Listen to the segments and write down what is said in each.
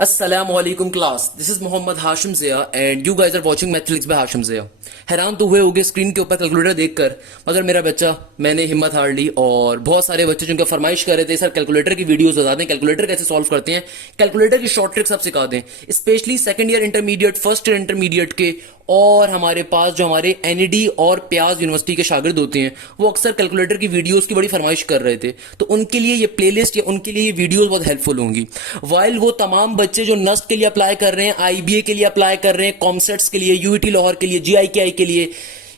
Assalamualaikum class. This is Mohammad Hashim Zia and you guys are watching Mathematics by Hashim Zia. हैरान तो हुए होगे screen के ऊपर कैलकुलेटर देखकर, मगर मेरा बच्चा मैंने हिम्मत हार ली और बहुत सारे बच्चे जिनका फरमाइश कर रहे थे सर कैलकुलेटर की वीडियोस बता दें, कैलकुलेटर कैसे सॉल्व करते हैं, कैलकुलेटर की शॉर्ट ट्रिक्स आप सिखा दें, specially second year intermediate, first year intermediate के और हमारे पास जो हमारे एनईडी और प्याज यूनिवर्सिटी के शागिर्द होते हैं वो अक्सर कैलकुलेटर की वीडियोस की बड़ी फरमाइश कर रहे थे, तो उनके लिए ये प्लेलिस्ट या उनके लिए ये वीडियोस बहुत हेल्पफुल होंगी। वाइल वो तमाम बच्चे जो नस्ट के लिए अप्लाई कर रहे हैं, आईबीए के लिए अप्लाई कर रहे हैं, कॉमसेट्स के लिए, यूईटी लाहौर के लिए, जीआईकेआई के लिए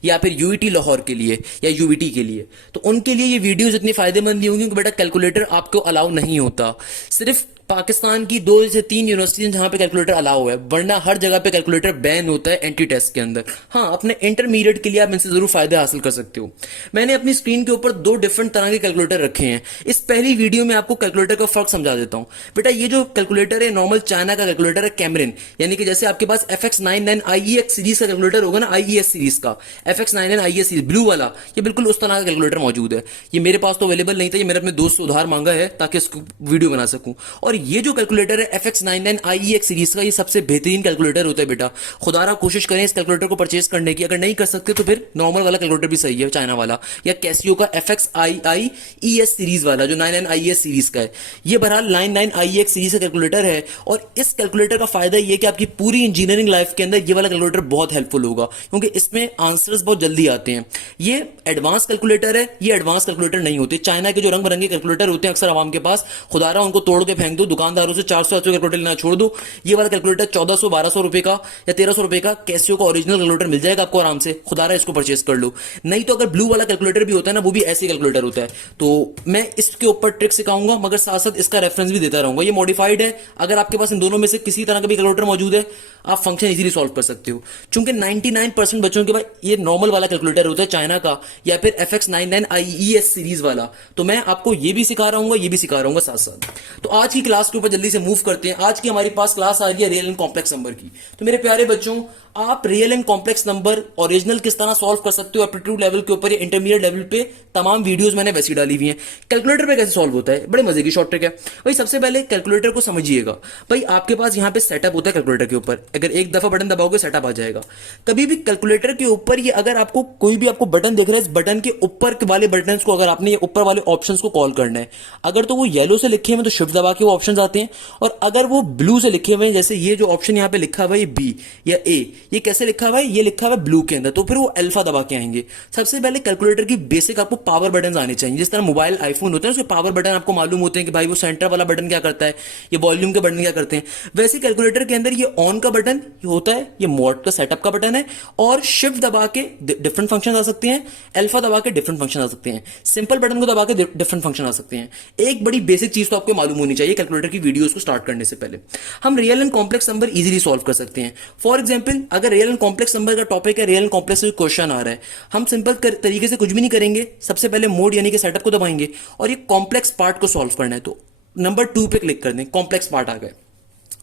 या फिर यूईटी लाहौर के लिए या यूवीटी के लिए, तो उनके लिए ये वीडियोस इतनी फायदेमंद नहीं होंगी क्योंकि बेटा कैलकुलेटर आपको अलाउ नहीं होता। सिर्फ पाकिस्तान की 2 से 3 यूनिवर्सिटीज जहां पे कैलकुलेटर अलाउ है, वरना हर जगह पे कैलकुलेटर बैन होता है एंटी टेस्ट के अंदर। हाँ, अपने इंटरमीडिएट के लिए आप इनसे जरूर फायदे हासिल कर सकते हो। मैंने अपनी स्क्रीन के ऊपर 2 डिफरेंट तरह के कैलकुलेटर रखे हैं। इस पहली वीडियो में आपको कैलकुलेटर का फर्क समझा देता हूं। बेटा ये जो कैलकुलेटर है नॉर्मल चाइना का कैलकुलेटर है, कैमरिन, यानी कि जैसे आपके पास FX99 IEX सीरीज का कैलकुलेटर होगा ना, IES सीरीज का FX99 IES सीरीज ब्लू वाला, ये बिल्कुल उस तरह का कैलकुलेटर मौजूद है। ये मेरे पास तो अवेलेबल नहीं था, ये मैंने अपने दोस्त से उधार मांगा है ताकि इसको वीडियो बना सकूं। और ये जो कैलकुलेटर FX99 IEX सीरीज का, ये सबसे बेहतरीन कैलकुलेटर होता है बेटा। खुदारा कोशिश करें इस कैलकुलेटर को परचेज करने की, अगर नहीं कर सकते तो फिर नॉर्मल वाला कैलकुलेटर भी सही है, चाइना वाला, या कैसियो का FXII ES सीरीज वाला जो 99 IES सीरीज का है। ये बहरहाल 99 IEX सीरीज का कैलकुलेटर है और इस कैलकुलेटर का फायदा ये कि आपकी पूरी इंजीनियरिंग लाइफ के अंदर ये वाला कैलकुलेटर बहुत हेल्पफुल होगा क्योंकि इसमें आंसर्स बहुत जल्दी आते हैं। ये एडवांस कैलकुलेटर है, ये एडवांस कैलकुलेटर नहीं होते। चाइना के जो रंग बिरंगे कैलकुलेटर होते हैं अक्सर आवाम के पास, खुदारा उनको तोड़ के फेंक दो, दुकानदारों से 400 कैलकुलेटर लेना छोड़ दो। ये वाला कैलकुलेटर 1400-1200 रुपए का या 1300 रुपए का कैसियो का ओरिजिनल कैलकुलेटर मिल जाएगा आपको आराम से, खुदारा इसको परचेज कर लो। नहीं तो अगर ब्लू वाला कैलकुलेटर भी होता है ना, वो भी ऐसे कैलकुलेटर होता है। तो मैं इसके ऊपर ट्रिक सिखाऊंगा मगर साथ साथ इसका रेफरेंस भी देता रहूंगा। ये मॉडिफाइड है, अगर आपके पास इन दोनों में से किसी तरह का भी कैलकुलेटर मौजूद है आप फंक्शन इजीली सॉल्व कर सकते हो। चूंकि 99% बच्चों के पास ये नॉर्मल वाला कैलकुलेटर होता है चाइना का या फिर FX99 IES सीरीज वाला, तो मैं आपको ये भी सिखा रहा हूं, ये भी सिखा रहा हूं साथ साथ। तो आज की क्लास के ऊपर जल्दी से मूव करते हैं। आज की हमारे पास क्लास आ रही है रियल एंड कॉम्प्लेक्स नंबर की। तो मेरे प्यारे बच्चों, आप real and complex number original किस तरह सॉल्व कर सकते हो एप्टीट्यूड लेवल के ऊपर या इंटरमीडिएट लेवल पे, तमाम वीडियोस मैंने वैसी डाली हुई हैं। कैलकुलेटर पे कैसे सॉल्व होता है, बड़े मजे की शॉर्ट ट्रिक है भाई। सबसे पहले कैलकुलेटर को समझिएगा भाई। आपके पास यहां पे सेटअप होता है कैलकुलेटर के ऊपर, अगर एक दफा बटन दबाओगे सेटअप आ जाएगा। कभी भी कैलकुलेटर के ऊपर ये अगर आपको कोई भी आपको बटन दिख रहा है, इस बटन के ऊपर वाले बटन को अगर आपने ये ऊपर वाले ऑप्शन को कॉल करना है, अगर तो वो येलो से लिखे हुए तो शिफ्ट दबा के वो ऑप्शन आते हैं, और अगर वो ब्लू से लिखे हुए हैं, जैसे ये जो ऑप्शन यहाँ पे लिखा हुआ है बी या ए, ये कैसे लिखा हुआ है, ये लिखा हुआ है ब्लू के अंदर, तो फिर वो अल्फा दबा के आएंगे। सबसे पहले कैलकुलेटर की बेसिक आपको पावर बटन आने चाहिए। जिस तरह मोबाइल आईफोन होते हैं उसके पावर बटन आपको मालूम होते हैं कि भाई वो सेंटर वाला बटन क्या करता है, ये वॉल्यूम के बटन क्या करते हैं, वैसे कैलकुलेटर के अंदर ये ऑन का बटन होता है, ये मोड का सेटअप का बटन है, और शिफ्ट दबा के डिफरेंट फंक्शन आ सकते हैं, अल्फा दबा के डिफरेंट फंक्शन आ सकते हैं, सिंपल बटन को दबा के डिफरेंट फंक्शन आ सकते हैं। एक बड़ी बेसिक चीज तो आपको मालूम होनी चाहिए कैलकुलेटर की वीडियोस को स्टार्ट करने से पहले। हम real and complex number easily solve कर सकते हैं। फॉर एग्जांपल, अगर रियल एंड कॉम्प्लेक्स नंबर का टॉपिक है, रियल एंड कॉम्प्लेक्स क्वेश्चन आ रहा है, हम सिंपल तरीके से कुछ भी नहीं करेंगे। सबसे पहले मोड यानी कि सेटअप को दबाएंगे और ये कॉम्प्लेक्स पार्ट को सॉल्व करना है, तो नंबर 2 पे क्लिक कर दें, कॉम्प्लेक्स पार्ट आ गए।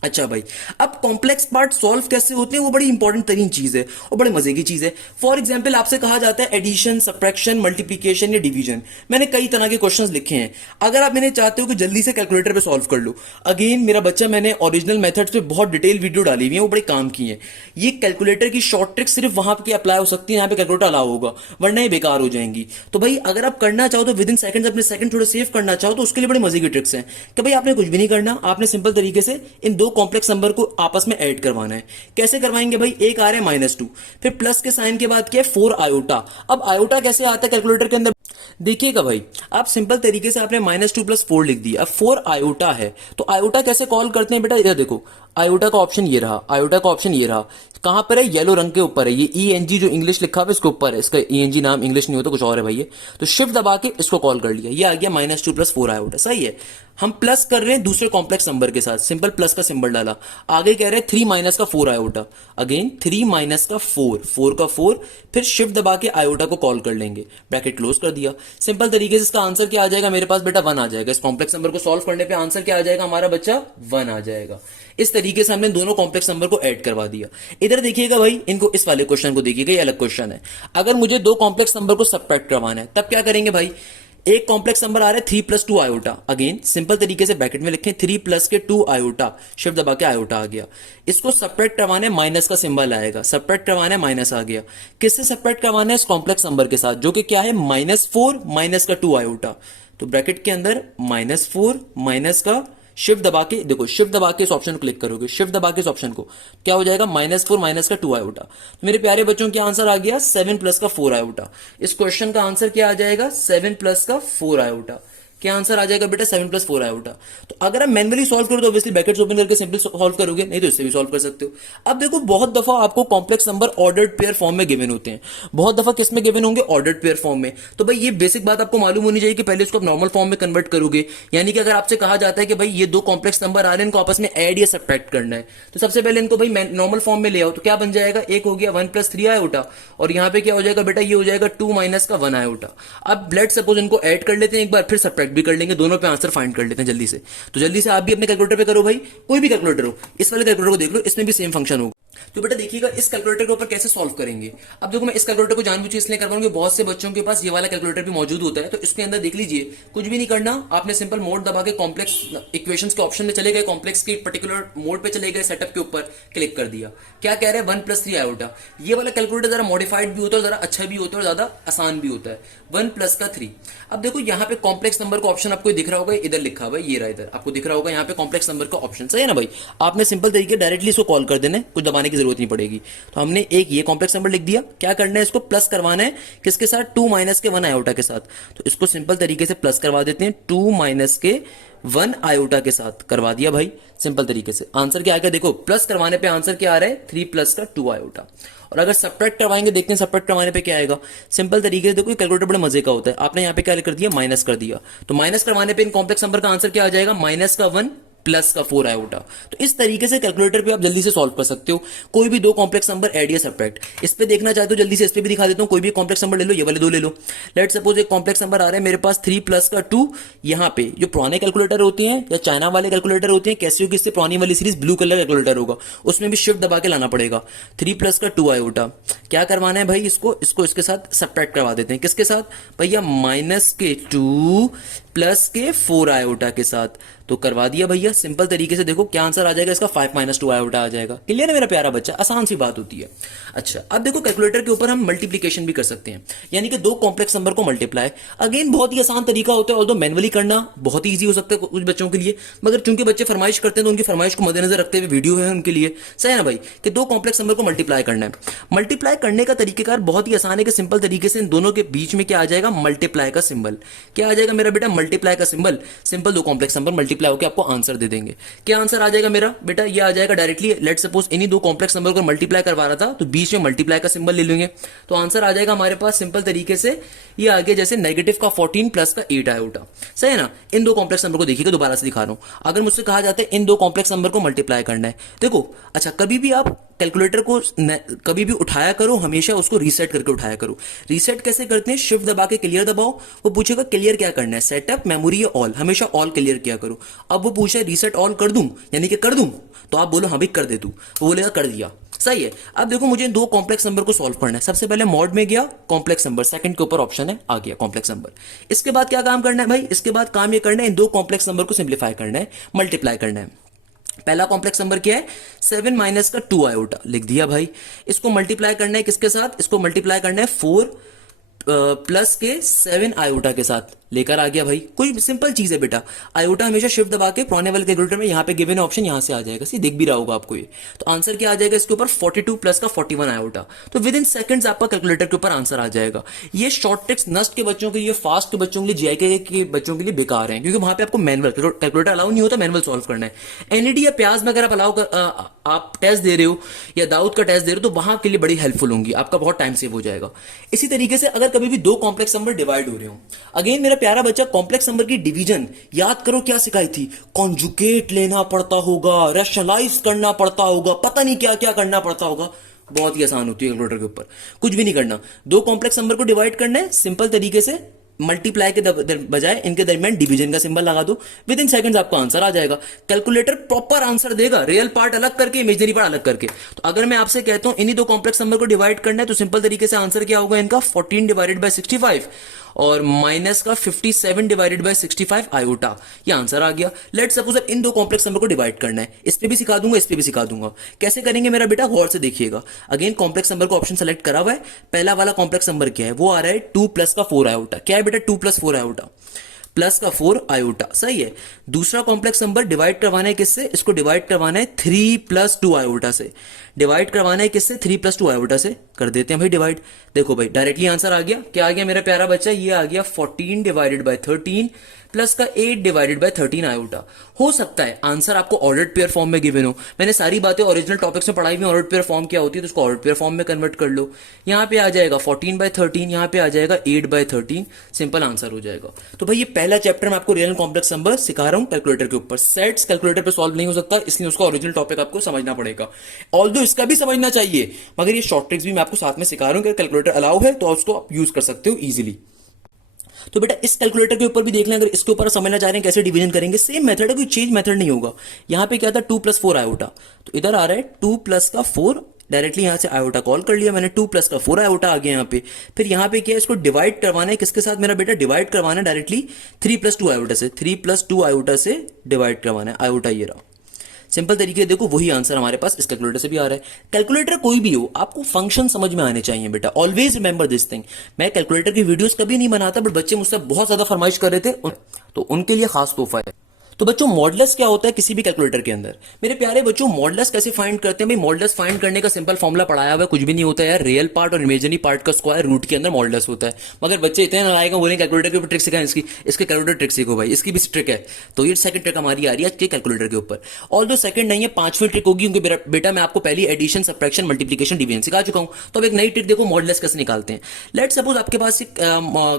अच्छा भाई, अब कॉम्प्लेक्स पार्ट सॉल्व कैसे होते हैं वो बड़ी इंपॉर्टेंट तरीन चीज है और बड़े मजे की चीज है। फॉर एग्जांपल आपसे कहा जाता है एडिशन, सब्ट्रैक्शन, मल्टीप्लिकेशन या डिवीजन। मैंने कई तरह के क्वेश्चंस लिखे हैं। अगर आप मैंने चाहते हो कि जल्दी से कैलकुलेटर पे सॉल्व कर लो, अगेन मेरा बच्चा, मैंने ओरिजिनल मेथड्स पे बहुत डिटेल वीडियो डाली हुई है, वो बड़े काम की है। ये कैलकुलेटर की शॉर्ट ट्रिक सिर्फ वहां पे अप्लाई हो सकती है, यहाँ पे कैलकुलेटर अलाउ होगा, वरना ये बेकार हो जाएंगी। तो भाई अगर आप करना चाहो तो विद इन सेकंड्स अपने सेकंड थोड़े सेव करना चाहो तो उसके लिए बड़ी मजे की ट्रिक्स हैं कि भाई आपने कुछ भी नहीं करना, आपने सिंपल तरीके से इन दो कॉम्प्लेक्स नंबर को आपस में ऐड करवाना है। कैसे करवाएंगे भाई, एक आ रहा है -2, फिर प्लस के साइन के बाद क्या है 4 आयोटा। अब आयोटा कैसे आता है कैलकुलेटर के अंदर, देखिएगा भाई, आप सिंपल तरीके से आपने -2 + 4 लिख दिया, अब 4 आयोटा है तो आयोटा कैसे कॉल करते हैं बेटा, इधर देखो आयोटा का ऑप्शन ये रहा, आयोटा का ऑप्शन ये रहा, कहां पर है, येलो रंग के ऊपर है, ये ENG जो इंग्लिश लिखा हुआ है इसके ऊपर है, इसका ENG नाम इंग्लिश नहीं होता कुछ और है भाई ये। तो शिफ्ट दबा के इसको कॉल कर लिया, ये आ गया -2 + 4 आयोटा, सही है। हम प्लस कर रहे हैं दूसरे कॉम्प्लेक्स नंबर के साथ, सिंपल प्लस का सिंबल डाला, आगे कह रहे हैं 3 - का 4 आयोटा, अगेन 3 - का 4, 4 का 4, फिर शिफ्ट दबा के आयोटा को कॉल कर लेंगे, ब्रैकेट क्लोज कर दिया। सिंपल तरीके से इसका आंसर क्या आ जाएगा मेरे पास बेटा, 1 आ जाएगा। इस कॉम्प्लेक्स नंबर को सॉल्व करने पे आंसर क्या आ जाएगा हमारा बच्चा, 1 आ जाएगा। इस तरीके से हमने दोनों कॉम्प्लेक्स नंबर को ऐड करवा दिया। इधर देखिएगा भाई, इनको इस वाले क्वेश्चन को देखिएगा, ये अलग क्वेश्चन है। अगर मुझे दो कॉम्प्लेक्स नंबर को सबट्रैक्ट करवाना है तब क्या करेंगे भाई, एक कॉम्प्लेक्स नंबर आ रहा है 3 + 2 आयोटा, अगेन सिंपल तरीके से ब्रैकेट में लिखें 3 + के 2 आयोटा, शिफ्ट दबा के आयोटा आ गया। इसको सबट्रैक्ट करवाने माइनस का सिंबल आएगा, सबट्रैक्ट करवाना है माइनस आ गया। किससे सबट्रैक्ट करवाना है, इस कॉम्प्लेक्स नंबर के साथ जो कि क्या है -4 - का 2 आयोटा। तो ब्रैकेट के अंदर -4 - का, शिफ्ट दबा के देखो, शिफ्ट दबा के इस ऑप्शन को क्लिक करोगे, शिफ्ट दबा के इस ऑप्शन को, क्या हो जाएगा -4 - का 2 आयोटा। तो मेरे प्यारे बच्चों क्या आंसर आ गया, 7 + का 4 आयोटा। इस क्वेश्चन का आंसर क्या आ जाएगा, 7 + का 4 आयोटा। क्या आंसर आ जाएगा बेटा, 7 + 4 आयोटा। तो अगर आप मैनुअली सॉल्व करो तो ऑब्वियसली ब्रैकेट्स ओपन करके सिंपल सॉल्व करोगे, नहीं तो इससे भी सॉल्व कर सकते हो। अब देखो बहुत दफा आपको complex number ordered pair form में गिवन होते हैं, बहुत दफा किस में गिवन होंगे, ऑर्डर्ड पेयर फॉर्म में। तो भाई ये बेसिक बात आपको मालूम होनी चाहिए कि पहले इसको आप नॉर्मल फॉर्म में कन्वर्ट करोगे। यानी कि अगर आपसे कहा जाता है कि भाई ये दो कॉम्प्लेक्स नंबर आ रहे हैं, इनको आपस में ऐड या सब्ट्रैक्ट करना है, तो सबसे पहले इनको भाई नॉर्मल फॉर्म में ले आओ, तो क्या बन जाएगा, एक हो गया 1 + 3 आयोटा, और यहाँ पे क्या हो जाएगा बेटा, ये हो जाएगा 2 - का 1 आयोटा। अब लेट्स सपोज इनको ऐड कर लेते हैं एक बार, फिर सब्ट्रैक्ट भी कर लेंगे, दोनों आंसर फाइंड कर लेते हैं जल्दी से। तो जल्दी से आप भी अपने कैलकुलेटर पे करो भाई, कोई भी कैलकुलेटर हो, इस वाले कैलकुलेटर को देख लो, इसमें भी सेम फंक्शन होगा। तो बेटा देखिएगा इस कैलकुलेटर के ऊपर कैसे सॉल्व करेंगे। अब देखो मैं इस कैलकुलेटर को जानबूझ इसलिए करवाऊंगा, बहुत से बच्चों के पास ये वाला कैलकुलेटर भी मौजूद होता है। तो इसके अंदर देख लीजिए, कुछ भी नहीं करना, आपने सिंपल मोड दबा के कॉम्प्लेक्स इक्वेशंस के ऑप्शन में चले गए, कॉम्प्लेक्स के पर्टिकुलर मोड पे चले गए, सेटअप के ऊपर क्लिक कर दिया। क्या कह रहे हैं, 1 + 3 आयोटा। ये वाला कैलकुलेटर जरा मॉडिफाइड भी होता है, जरा अच्छा भी होता है और ज्यादा आसान भी होता है। 1 + का 3। अब देखो यहाँ पे कॉम्प्लेक्स नंबर का ऑप्शन आपको दिख रहा होगा, इधर लिखा हुआ है, ये रहा इधर आपको दिख रहा होगा, यहाँ पे कॉम्प्लेक्स नंबर का ऑप्शन, सही है ना भाई। आपने सिंपल तरीके डायरेक्टली इसको कॉल कर देना, कुछ दबाने की जरूरत नहीं पड़ेगी। तो हमने एक ये कॉम्प्लेक्स नंबर लिख दिया, क्या करना है, इसको प्लस करवाना है किसके साथ, 2 - के 1 आयोटा के साथ। तो इसको सिंपल तरीके से प्लस करवा देते हैं, 2 - के 1 आयोटा के साथ करवा दिया भाई, सिंपल तरीके से। आंसर क्या आएगा, देखो प्लस करवाने पे आंसर क्या आ रहा है, 3 + का 2 आयोटा। और अगर सबट्रैक्ट करवाएंगे, देखते हैं सबट्रैक्ट करवाने पे क्या आएगा। सिंपल तरीके से देखो, कैलकुलेटर बड़े मजे का होता है। आपने यहाँ पे क्या कर दिया, माइनस कर दिया, तो माइनस करवाने पे इन कॉम्प्लेक्स नंबर का आंसर क्या आ जाएगा, -1 + का 4 आयोटा। तो इस तरीके से कैलकुलेटर पे आप जल्दी से सॉल्व कर सकते हो कोई भी दो कॉम्प्लेक्स नंबर ऐड या सब्ट्रैक्ट। इस पे देखना चाहते हो जल्दी से, इस पे भी दिखा देता हूं, कोई भी कॉम्प्लेक्स नंबर ले लो, ये वाले दो ले लो। लेट सपोज एक कॉम्प्लेक्स नंबर आ रहा है मेरे पास 3 + का 2। यहाँ पे जो पुराने कैलकुलेटर होती हैं या चाइना वाले कैलकुलेटर होते हैं, कैसे होगी, इससे पुरानी वाली सीरीज ब्लू कलर कैलकुलेटर होगा, उसमें भी शिफ्ट दबा के लाना पड़ेगा। 3 + का 2 आयोटा, क्या करवाना है भाई, इसको इसके साथ सब्ट्रैक्ट करवा देते हैं, किसके साथ भैया, -2 + के 4 आयोटा के साथ। तो करवा दिया भैया, सिंपल तरीके से देखो क्या आंसर आ जाएगा इसका, 5 - 2 आयोटा आ जाएगा। क्लियर है मेरा प्यारा बच्चा, आसान सी बात होती है। अच्छा अब देखो कैलकुलेटर के ऊपर हम मल्टीप्लीकेशन भी कर सकते हैं, यानी कि दो कॉम्प्लेक्स नंबर को मल्टीप्लाई। अगेन बहुत ही आसान तरीका होता है, ऑल्दो मैनुअली करना बहुत ही ईजी हो सकता है कुछ बच्चों के लिए, मगर चूंकि बच्चे फरमाइश करते हैं तो उनकी फरमाइश को मद्देनजर रखते हुए वीडियो है उनके लिए, सही है ना भाई, कि दो कॉम्प्लेक्स नंबर को मल्टीप्लाई करना है। मल्टीप्लाई करने का तरीकेकार बहुत ही आसान है कि सिंपल तरीके से इन दोनों के बीच में क्या आ जाएगा, मल्टीप्लाई का सिंबल। क्या आ जाएगा मेरा बेटा, मल्टीप्लाई का सिंबल। सिंपल दो कॉम्प्लेक्स नंबर मल्टीप्लाई होकर आपको आंसर दे देंगे। क्या आंसर आ जाएगा मेरा बेटा, ये आ जाएगा डायरेक्टली। लेट सपोज इन्हीं दो कॉम्प्लेक्स नंबर को मल्टीप्लाई करवा रहा था, तो बीच में मल्टीप्लाई का सिंबल ले लेंगे, तो आंसर आ जाएगा हमारे पास सिंपल तरीके से, ये आ गया जैसे नेगेटिव का 14 + का 8 आयोटा, सही है ना। इन दो कॉम्प्लेक्स नंबर को देखिएगा, दोबारा से दिखा रहा हूं। अगर मुझसे कहा जाता है इन दो कॉम्प्लेक्स नंबर को मल्टीप्लाई करना है, देखो अच्छा कभी भी आप कैलकुलेटर को कभी भी उठाया करो, हमेशा उसको रीसेट करके उठाया करो। रीसेट कैसे करते हैं, शिफ्ट दबा के क्लियर दबाओ, वो पूछेगा क्लियर क्या करना है, सेटअप मैप, मेमोरी या ऑल, हमेशा ऑल क्लियर किया करो। अब वो पूछा है रीसेट ऑल कर दूं, यानी कि कर दूं, तो आप बोलो हाँ भाई कर दे तू, वो बोलेगा कर दिया, सही है। अब देखो मुझे दो कॉम्प्लेक्स नंबर को सॉल्व करना है। सबसे पहले मॉड में गया, कॉम्प्लेक्स नंबर, सेकंड के ऊपर ऑप्शन है, आ गया कॉम्प्लेक्स नंबर। इसके बाद क्या काम करना है भाई, इसके बाद काम ये करना है इन दो कॉम्प्लेक्स नंबर को सिंप्लीफाई करना है, मल्टीप्लाई करना है। पहला कॉम्प्लेक्स नंबर क्या है, 7 माइनस का 2 आयोटा, लिख दिया भाई। इसको मल्टीप्लाई करना है किसके साथ, इसको मल्टीप्लाई करना है 4 प्लस के 7 आयोटा के साथ, लेकर आ गया भाई। कोई सिंपल चीज है बेटा, आयोटा हमेशा शिफ्ट दबा के पुराने वाले कैलकुलेटर में यहाँ पे गिवन ऑप्शन यहाँ से आ जाएगा, सी दिख भी रहा होगा आपको ये। तो आंसर क्या आ जाएगा इसके ऊपर, 42 प्लस का 41 आयोटा। तो विद इन सेकंड्स आपका कैलकुलेटर के ऊपर आंसर आ जाएगा। ये शॉर्ट ट्रिक्स नस्ट के बच्चों के लिए, फास्ट के बच्चों के लिए, जीआईके के बच्चों के लिए बेकार है, क्योंकि वहां पे आपको मैनुअल कैलकुलेटर अलाउ नहीं होता, मैनुअल सॉल्व करना है। एनईडी या प्याज में अगर आप अलाउ कर आप टेस्ट दे रहे हो या दाऊद का टेस्ट दे रहे हो, तो वहां के लिए बड़ी हेल्पफुल होंगी, आपका बहुत टाइम सेव हो जाएगा। इसी तरीके से अगर कभी भी दो कॉम्प्लेक्स नंबर डिवाइड हो रहे हो, अगेन मेरा प्यारा बच्चा कॉम्प्लेक्स नंबर की डिवीजन याद करो, क्या सिखाई थी, कॉन्जुगेट लेना पड़ता होगा, रैशनलाइज करना पड़ता होगा, पता नहीं क्या क्या करना पड़ता होगा। बहुत ही आसान होती है कैलकुलेटर के ऊपर, कुछ भी नहीं करना। दो कॉम्प्लेक्स नंबर को डिवाइड करना है सिंपल तरीके से, मल्टीप्लाई के बजाय इनके दरमियान डिवीजन का सिंबल लगा दो, विद इन सेकंड्स आपका आंसर आ जाएगा। कैलकुलेटर प्रॉपर आंसर देगा, रियल पार्ट अलग करके, इमेजिनरी पार्ट अलग करके। तो अगर मैं आपसे कहता हूं इन्हीं दो कॉम्प्लेक्स नंबर को डिवाइड करना है, तो सिंपल तरीके से आंसर क्या होगा इनका, 14 डिवाइडेड बाय 65 और माइनस का 57 डिवाइडेड बाय 65 आयोटा, ये आंसर आ गया। लेट सपोज अब इन दो कॉम्प्लेक्स नंबर को डिवाइड करना है, इस पे भी सिखा दूंगा, इस पे भी सिखा दूंगा। कैसे करेंगे मेरा बेटा, गौर से देखिएगा। अगेन कॉम्प्लेक्स नंबर को ऑप्शन सेलेक्ट करा हुआ है, पहला वाला कॉम्प्लेक्स नंबर क्या है, वो आ रहा है 2 प्लस का 4 आयोटा। क्या है बेटा, 2 प्लस 4 आयोटा, प्लस का 4 आयोटा, सही है। दूसरा कॉम्प्लेक्स नंबर डिवाइड करवाना है किससे, इसको डिवाइड करवाना है 3 प्लस 2 आयोटा से। डिवाइड करवाना है किससे, 3 प्लस 2 आयोटा से। कर देते हैं भाई डिवाइड। देखो भाई डायरेक्टली आंसर आ गया, क्या आ गया मेरा प्यारा बच्चा, ये आ गया 14 डिवाइडेड बाय 13 प्लस का 8 डिवाइडेड बाय 13 आयोटा। हो सकता है आंसर आपको ऑर्डर्ड पेयर फॉर्म में गिवन हो, मैंने सारी बातें ओरिजिनल टॉपिक्स में पढ़ाई हुई, ऑर्डर्ड पेयर फॉर्म क्या होती है, तो उसको ऑर्डर्ड पेयर फॉर्म में कन्वर्ट कर लो। यहाँ पे आ जाएगा 14 बाय 13, यहाँ पे आ जाएगा 8 बाय 13, सिंपल आंसर हो जाएगा। तो भाई ये पहला चैप्टर मैं आपको रियल कॉम्प्लेक्स नंबर सिखा रहा हूँ कैलकुलेटर के ऊपर। सेट्स कैलकुलेटर पे सॉल्व नहीं हो सकता, इसलिए उसका ओरिजिनल टॉपिक आपको समझना पड़ेगा। ऑल्दो इसका भी समझना चाहिए, मगर ये शॉर्ट ट्रिक्स भी मैं आपको साथ में सिखा रहा हूँ कि कैलकुलेटर अलाउ है तो उसको आप यूज कर सकते हो इजीली। तो बेटा इस कैलकुलेटर के ऊपर भी देख लें, अगर इसके ऊपर समझना चाह रहे हैं कैसे डिवीजन करेंगे, सेम मेथड है, कोई चेंज मेथड नहीं होगा। यहां पे क्या था, 2 प्लस 4 आयोटा, तो इधर आ रहा है 2 प्लस का 4, डायरेक्टली यहां से आयोटा कॉल कर लिया मैंने, 2 प्लस का 4 आयोटा आ गया यहाँ पे। फिर यहाँ पे क्या है, इसको डिवाइड करवाना है किसके साथ मेरा बेटा, डिवाइड करवाना है डायरेक्टली 3 प्लस 2 आयोटा से, 3 प्लस 2 आयोटा से डिवाइड करवाना है, आयोटा ये रहा। सिंपल तरीके देखो, वही आंसर हमारे पास इस कैलकुलेटर से भी आ रहा है। कैलकुलेटर कोई भी हो, आपको फंक्शन समझ में आने चाहिए बेटा, ऑलवेज रिमेंबर दिस थिंग। मैं कैलकुलेटर की वीडियोस कभी नहीं बनाता, बट बच्चे मुझसे बहुत ज्यादा फरमाइश कर रहे थे, तो उनके लिए खास तोहफा है। तो बच्चों मॉडुलस क्या होता है किसी भी कैलकुलेटर के अंदर, मेरे प्यारे बच्चों मॉडुलस कैसे फाइंड करते हैं भाई, मॉडुलस फाइंड करने का सिंपल फॉर्मूला पढ़ाया हुआ है, कुछ भी नहीं होता है यार, रियल पार्ट और इमेजिनरी पार्ट का स्क्वायर रूट के अंदर मॉडुलस होता है। मगर बच्चे इतने नालायक हैं, बोले कैलकुलेटर के ऊपर ट्रिक सिखाएं, इसके कैलकुलेटर ट्रिक सीखो भाई, इसकी भी ट्रिक है। तो ये सेकंड ट्रिक हमारी आ रही है कैलकुलेटर के ऊपर। ऑल्दो सेकंड नहीं है, पांचवी ट्रिक होगी, क्योंकि बेटा मैं आपको पहली एडिशन, सब्ट्रैक्शन, मल्टीप्लिकेशन, डिवीजन सिखा चुका हूं। तो अब एक नई ट्रिक देखो, मॉडुलस कैसे निकालते हैं। लेट सपोज आपके पास एक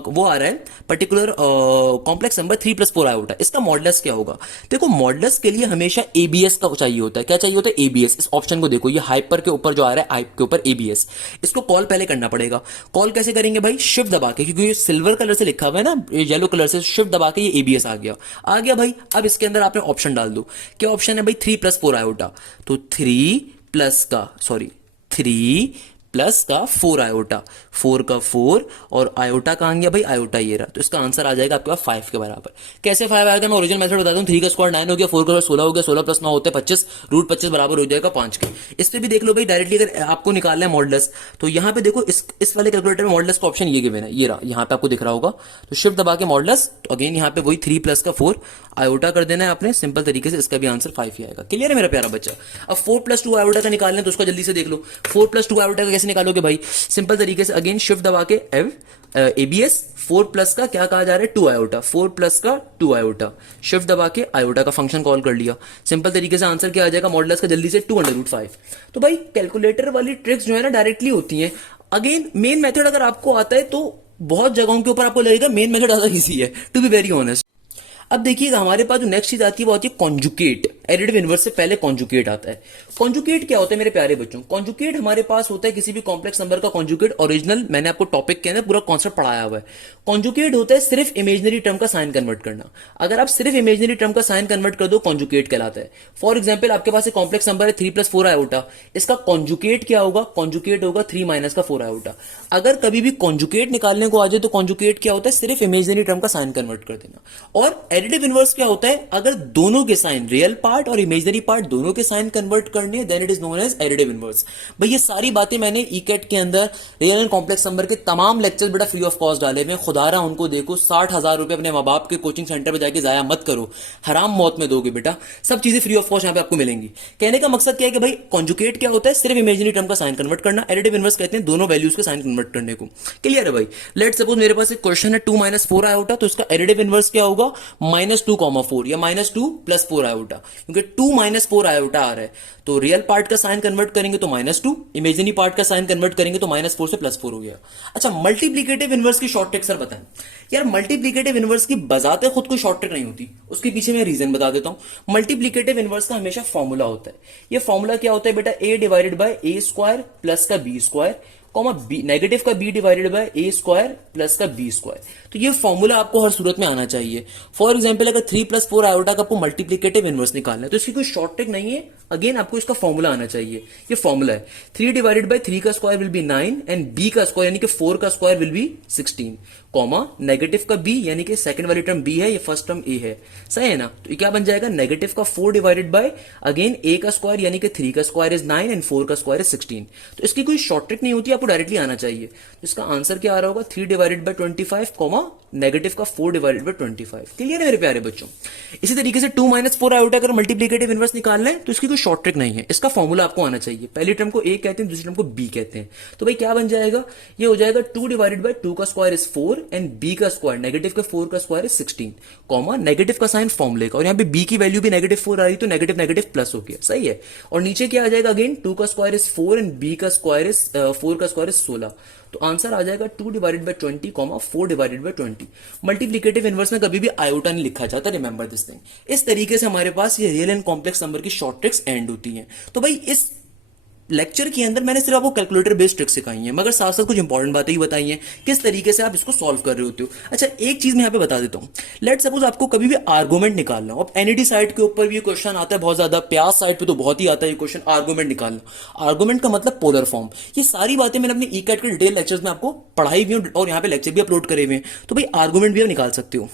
वो आ रहा है particular complex number 3 plus 4 iota, इसका मॉडुलस क्या होगा। देखो मॉडुलस के लिए हमेशा एबीएस का चाहिए होता है। क्या चाहिए होता है, एबीएस। इस ऑप्शन को देखो, ये हाइपर के ऊपर जो आ रहा है, हाइप के ऊपर एबीएस, इसको कॉल पहले करना पड़ेगा। कॉल कैसे करेंगे भाई, शिफ्ट दबा के, क्योंकि ये सिल्वर कलर से लिखा हुआ है ना, येलो कलर से, शिफ्ट दबा के ये एबीएस आ गया भाई। अब इसके अंदर आपने ऑप्शन डाल दो, क्या ऑप्शन है भाई, 3 प्लस 4 आयोटा, तो 3 प्लस का 4 आयोटा, 4 का 4 और आयोटा कहाँ गया भाई, आयोटा ये रहा। तो इसका आंसर आ जाएगा आपके पास 5 के बराबर। कैसे 5 आएगा, मैं ओरिजिनल मेथड बता दूं, 3 का स्क्वायर 9 हो गया, 4 का 16 हो गया, 16 प्लस 9 होते हैं 25, रूट 25 बराबर हो जाएगा 5 के। इस पे भी देख लो भाई, डायरेक्टली अगर आपको निकालना है मॉडुलस, तो यहाँ पे देखो इस वाले कैलकुलेटर में मॉडुलस का ऑप्शन ये गिवन है, ये रहा, यहाँ पे आपको दिख रहा होगा। तो शिफ्ट दबा के मॉडुलस, तो अगेन यहाँ पे वही 3 प्लस का 4 आयोटा कर देना है आपने, सिंपल तरीके से, इसका भी आंसर 5 ही आएगा। क्लियर है मेरा प्यारा बच्चा। अब 4 प्लस 2 आयोटा का निकालना है, तो उसको जल्दी से देख लो। 4 प्लस 2 आयोटा का कैसे निकालोगे भाई, सिंपल तरीके से अगेन शिफ्ट दबा के एबीएस, 4 प्लस का क्या कहा जा रहा है, 2 आयोटा, 4 प्लस का 2 आयोटा, शिफ्ट दबा के आयोटा का फंक्शन कॉल कर लिया। सिंपल तरीके से आंसर क्या आ जाएगा मॉडुलस का, जल्दी से 2√5। तो भाई कैलकुलेटर वाली ट्रिक्स जो है ना डायरेक्टली होती हैं। अगेन मेन मेथड अगर आपको आता है तो बहुत जगहों के ऊपर आपको लगेगा मेन मेथड ज्यादा ईजी है, टू बी वेरी ऑनेस्ट। अब देखिएगा हमारे पास जो नेक्स्ट चीज आती है वो आती है कॉन्जुगेट। एडिटिव इनवर्स से पहले कॉन्जुगेट आता है। कॉन्जुगेट क्या होता है मेरे प्यारे बच्चों? कॉन्जुगेट हमारे पास होता है किसी भी कॉम्प्लेक्स नंबर का कॉन्जुगेट। ओरिजिनल मैंने आपको टॉपिक के अंदर पूरा कॉन्सेप्ट पढ़ाया हुआ है। कॉन्जुगेट होता है सिर्फ इमेजिनरी टर्म का साइन कन्वर्ट करना। अगर आप सिर्फ इमेजिनरी टर्म का साइन कन्वर्ट कर दो, कॉन्जुगेट कहलाता है। फॉर एग्जाम्पल आपके पास एक कॉम्प्लेक्स नंबर है 3+4 आयोटा, इसका कॉन्जुगेट क्या होगा? कॉन्जुगेट होगा 3 माइनस का 4 आयोटा। अगर कभी भी कॉन्जुगेट निकालने को आ जाए तो कॉन्जुगेट क्या होता है? सिर्फ इमेजिनरी टर्म का साइन कन्वर्ट कर देना। और एडिटिव इनवर्स क्या होता है? अगर दोनों के साइन, रियल पार्ट और इमेजिनरी पार्ट दोनों के साइन कन्वर्ट करने, then it is known as additive inverse. भाई ये सारी बातें मैंने ईकेट के अंदर रियल एंड कॉम्प्लेक्स नंबर के तमाम लेक्चर बेटा फ्री ऑफ कॉस्ट डाले हुए। खुदारा उनको देखो, 60,000 रुपए अपने माँ बाप के कोचिंग सेंटर पर जाके जाया मत करो, हराम मौत में दोगे बेटा। सब चीजें फ्री ऑफ कॉस्ट यहाँ पे आपको मिलेंगी। कहने का मकसद क्या है कि भाई कॉन्जुगेट क्या होता है? सिर्फ इमेजिनरी टर्म का साइन कन्वर्ट करना। एडिटिव इनवर्स कहते हैं दोनों वैल्यूज के साइन कन्वर्ट करने को। क्लियर है भाई? लेट सपोज मेरे पास एक क्वेश्चन है 2 - 4 आयोटा, तो इसका एडिटिव इनवर्स क्या होगा? -2, 4 या -2 + 4 आयोटा। क्योंकि 2 - 4 आयोटा आ रहा है तो रियल पार्ट का साइन कन्वर्ट करेंगे तो -2, इमेजिनरी पार्ट का साइन कन्वर्ट करेंगे तो -4 से +4 हो गया। अच्छा, मल्टीप्लिकेटिव इनवर्स की शॉर्ट ट्रिक सर बताएं। यार मल्टीप्लिकेटिव इनवर्स की बजाते खुद कोई शॉर्ट ट्रिक नहीं होती, उसके पीछे मैं रीजन बता देता हूं। मल्टीप्लिकेटिव इनवर्स का हमेशा फॉर्मूला होता है। ये फॉर्मूला क्या होता है बेटा? a/a² प्लस का b², कॉमा बी नेगेटिव का b divided by a² plus का b²। तो ये फॉर्मूला आपको हर सूरत में आना चाहिए। फॉर एग्जांपल अगर 3+4 आयोटा का आपको मल्टीप्लिकेटिव इनवर्स निकालना है तो इसकी कोई शॉर्ट ट्रिक नहीं है। अगेन आपको इसका फॉर्मूला आना चाहिए। ये फॉर्मूला है 3/3 का square will be 9 and b का स्क्वायर यानी कि 4 का square will be 16, comma negative का b यानी कि सेकंड वाली टर्म b है, ये फर्स्ट टर्म a है। सही है ना? तो ये क्या बन जाएगा? नेगेटिव का 4 डिवाइडेड बाय अगेन a का स्क्वायर यानी कि 3 का स्क्वायर इज 9 एंड 4 का स्क्वायर इज 16। तो इसकी कोई शॉर्ट ट्रिक नहीं होती, आपको डायरेक्टली आना चाहिए। तो इसका आंसर क्या आ रहा होगा? 3/25, कॉमा नेगेटिव का 4/25। क्लियर है मेरे प्यारे बच्चों? इसी तरीके से 2 - 4 आयोटा अगर मल्टीप्लिकेटिव इनवर्स निकालना है तो इसकी कोई शॉर्ट ट्रिक नहीं है, इसका फॉर्मूला आपको आना चाहिए। पहली टर्म को a कहते हैं, दूसरी टर्म को b कहते हैं। तो भाई क्या बन जाएगा? ये हो जाएगा 2/2 का स्क्वायर इज 4 एंड b का स्क्वायर नेगेटिव का 4 का स्क्वायर इज 16, कॉमा नेगेटिव का साइन फॉर्मूले का, और यहाँ पे b की वैल्यू भी -4 आ रही तो नेगेटिव नेगेटिव प्लस हो गया। सही है? और नीचे क्या आ जाएगा? अगेन 2 का स्क्वायर इज 4 एंड b का स्क्वायर इज 4 का स्क्वायर इज 16। तो आंसर आ जाएगा 2/20, 4/20। मल्टीप्लिकेटिव इनवर्स में कभी भी आयोटा नहीं लिखा जाता, रिमेंबर दिस थिंग। इस तरीके से हमारे पास ये रियल एंड कॉम्प्लेक्स नंबर की शॉर्ट ट्रिक्स एंड होती हैं। तो भाई इस लेक्चर के अंदर मैंने सिर्फ आपको कैलकुलेटर बेस्ड ट्रिक सिखाई है, मगर साथ साथ कुछ इंपॉर्टेंट बातें भी बताई हैं किस तरीके से आप इसको सॉल्व कर रहे होते हो। अच्छा, एक चीज मैं यहाँ पे बता देता हूँ। लेट सपोज आपको कभी भी आर्गुमेंट निकालना हो, अब एनईटी साइड के ऊपर भी ये क्वेश्चन आता है बहुत ज्यादा, प्याज साइड पे तो बहुत ही आता है ये क्वेश्चन, आर्गुमेंट निकालना। आर्गुमेंट का मतलब पोलर फॉर्म। ये सारी बातें मैंने अपने ईकैट के डिटेल लेक्चर्स में आपको पढ़ाई हुई है और यहाँ पे लेक्चर भी अपलोड करे हुए हैं। तो भाई आर्गुमेंट भी आप निकाल सकते हो।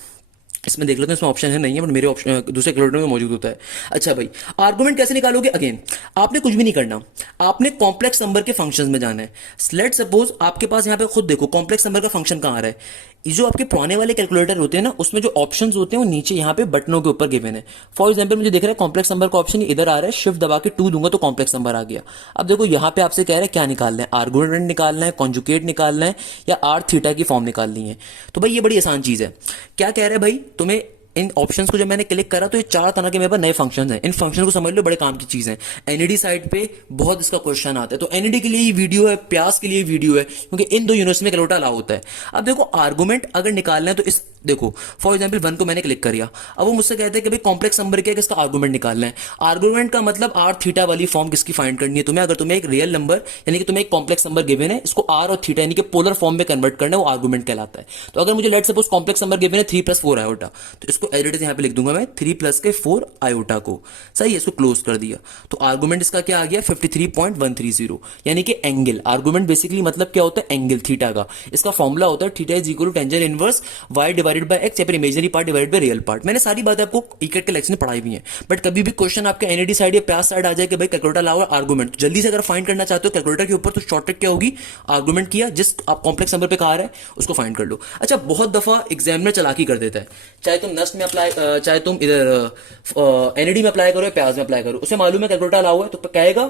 इसमें देख लेते हैं, इसमें ऑप्शन है नहीं है, बट मेरे ऑप्शन दूसरे कैलकुलेटर में मौजूद होता है। अच्छा भाई, आर्गुमेंट कैसे निकालोगे? अगेन आपने कुछ भी नहीं करना, आपने कॉम्प्लेक्स नंबर के फंक्शंस में जाना है। लेट सपोज आपके पास यहाँ पे खुद देखो कॉम्प्लेक्स नंबर का फंक्शन कहाँ आ रहा है। ये जो आपके पुराने वाले कैलकुलेटर होते हैं ना, उसमें जो ऑप्शंस होते हैं वो नीचे यहाँ पे बटनों के ऊपर गिवन है। फॉर एग्जांपल मुझे दिख रहा है कॉम्प्लेक्स नंबर का ऑप्शन इधर आ रहा है, शिफ्ट दबा के 2 दूंगा तो कॉम्प्लेक्स नंबर आ गया। अब देखो यहाँ पे आपसे कह रहा है क्या निकालना है, आर्गुमेंट निकालना है, कॉन्जुगेट निकालना है, या आर थीटा की फॉर्म निकालनी है। तो भाई ये बड़ी आसान चीज है। क्या कह रहा है भाई तुम्हें? इन ऑप्शंस को जब मैंने क्लिक करा तो ये 4 तरह के मेरे पास नए फंक्शंस हैं। इन फंक्शन को समझ लो, बड़े काम की चीज है। एनईडी साइड पे बहुत इसका क्वेश्चन आता है, तो एनईडी के लिए ये वीडियो है, प्यास के लिए वीडियो है, क्योंकि इन दो यूनिवर्सिटी में कैलकुलेटर अलाउ होता है। अब देखो आर्गुमेंट अगर निकालना है तो इस देखो फॉर एग्जांपल 1 को मैंने क्लिक कर दिया। अब वो मुझसे कहते हैं कि भाई कॉम्प्लेक्स नंबर क्या है, किसका आर्गुमेंट निकालना है। आर्गुमेंट का मतलब आर थीटा वाली फॉर्म किसकी फाइंड करनी है तुम्हें। अगर तुम्हें एक रियल नंबर यानी कि तुम्हें एक कॉम्प्लेक्स नंबर गिवन है, इसको आर और थीटा यानी कि पोलर फॉर्म में कन्वर्ट करना है, वो आर्गुमेंट कहलाता है। तो अगर मुझे let suppose complex number given है 3+4 आयोटा, तो इसको एज इट इज यहाँ पे लिख दूंगा मैं 3+4 आयोटा को। सही है? इसको क्लोज कर दिया तो आर्गुमेंट इसका क्या आ गया? 53.130 यानी कि एंगल। आर्गुमेंट बेसिकली मतलब क्या होता है? एंगल थीटा का। इसका फॉर्मूला होता है theta is equal to tangent inverse y divided by x, या फिर imaginary part divided by real part. मैंने सारी बातें आपको ईकेट के लेक्चर में पढ़ाई हुई हैं। बट कभी भी क्वेश्चन आपके एनईडी साइड या प्यास साइड आ जाए कि भाई कैलकुलेटर लाओ आर्गुमेंट, जल्दी से अगर फाइंड करना चाहते हो कैलकुलेटर के ऊपर, तो शॉर्ट ट्रिक क्या होगी? आर्गुमेंट किया, जिस आप कॉम्प्लेक्स नंबर पे कहा रहा है उसको फाइंड कर लो। अच्छा, बहुत दफा एग्जाम में चालाकी कर देता है, चाहे तुम नस्ट में अप्लाई, चाहे तुम इधर एनईडी में अप्लाई करो या प्याज में अप्लाई करो, उसे मालूम है कैलकुलेटर अलाउ है, तो कहेगा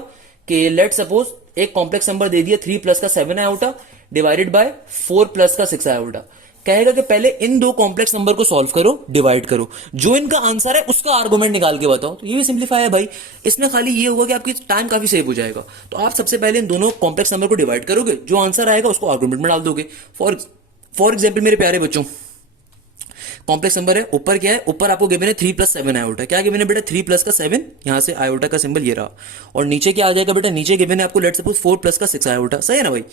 कि लेट सपोज एक कॉम्प्लेक्स नंबर दे दिया 3+ का 7 आयोटा डिवाइडेड बाय 4+ का 6 आयोटा। कहेगा कि पहले इन दो कॉम्प्लेक्स नंबर को सॉल्व करो, डिवाइड करो, जो इनका आंसर है उसका आर्गुमेंट निकाल के बताओ। तो ये भी सिंप्लीफाई है भाई। इसमें खाली ये होगा कि आपकी टाइम काफी सेव हो जाएगा। तो आप सबसे पहले इन दोनों कॉम्प्लेक्स नंबर को डिवाइड करोगे, जो आंसर आएगा उसको आर्गुमेंट में डाल दोगे। फॉर एग्जाम्पल मेरे प्यारे बच्चों, कॉम्प्लेक्स नंबर है, ऊपर क्या है, ऊपर आपको गिवन है 3+7 आयोटा, क्या गिवन है बेटा 3+7, यहाँ से आयोटा का सिंबल ये रहा, और नीचे क्या आ जाएगा बेटा, नीचे गिवन है आपको लेट सपोज 4+6 आयोटा, सही है ना भाई।